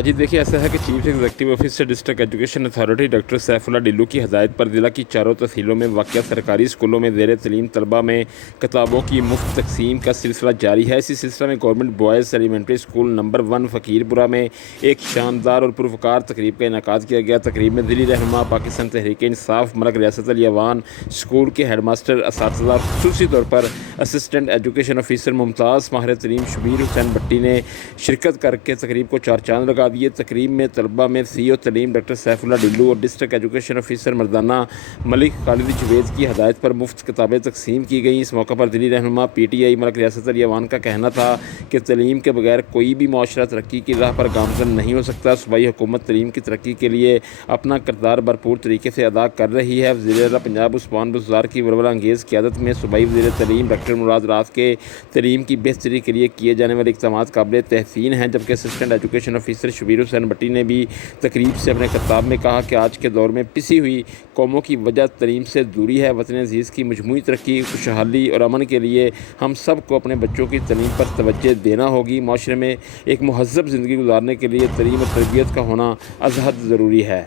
हाँ जी, देखिए ऐसा है कि chief executive officer district education authority doctor Saifullah Dillu की हदायत पर ज़िला की चारों तहसीलों में वाक़या सरकारी स्कूलों में ज़ेर तलीम तलबा में किताबों की मुफ्त तकसीम का सिलसिला जारी है। इसी सिलसिले में government boys elementary school number 1 Fakirpura में एक शानदार और पुरवकार तकरीब का इनेकाद किया गया। तकरीब में दिल्ली रहनुमा पाकिस्तान तहरीक इंसाफ मलक रियासत अली अवान, स्कूल के हेडमास्टर, असातिज़ा, ख़ुसूसी तौर पर असिस्टेंट एजुकेशन ऑफिसर मुमताज़ माहिर तरीन शबीर हुसैन भट्टी ने शिरकत करके तकरीब को चार चांद लगा दिए। तकरीब में तलबा में सीईओ तलीम डॉक्टर सैफुल्लाह डिल्लू और डिस्ट्रिक्ट एजुकेशन ऑफिसर मर्दाना मलिक खालिद जवेद की हदायत पर मुफ्त किताबें तकसीम की गई। इस मौके पर दिल्ली रहनुमा PTI मलक रियासत अली अवान का कहना था कि तलीम के बगैर कोई भी माशरा तरक्की की राह पर गामजन नहीं हो सकता। सूबाई हुकूमत तलीम की तरक्की के लिए अपना किरदार भरपूर तरीके से अदा कर रही है। वज़ीर-ए-आला पंजाब उस्मान बुज़दार की वरवला अंगेज़ क़यादत में सूबाई वज़ीर तलीम डॉक्टर मुराद रास के तलीम की बेहतरी के लिए किए जाने वाले इक़दामात काबिल तहसीन हैं। जबकि assistant education officer Shabbir Hussain Bhatti ने भी तकरीब से अपने खिताब में कहा कि आज के दौर में पिसी हुई कौमों की वजह तलीम से दूरी है। वतन अज़ीज़ की मजमूई तरक्की, खुशहाली और अमन के लिए हम सब को अपने बच्चों की तलीम पर तवज्जो देना होगी। माशरे में एक मुहज़्ज़ब ज़िंदगी गुजारने के लिए तलीम और तरबियत का होना अज़हद ज़रूरी है।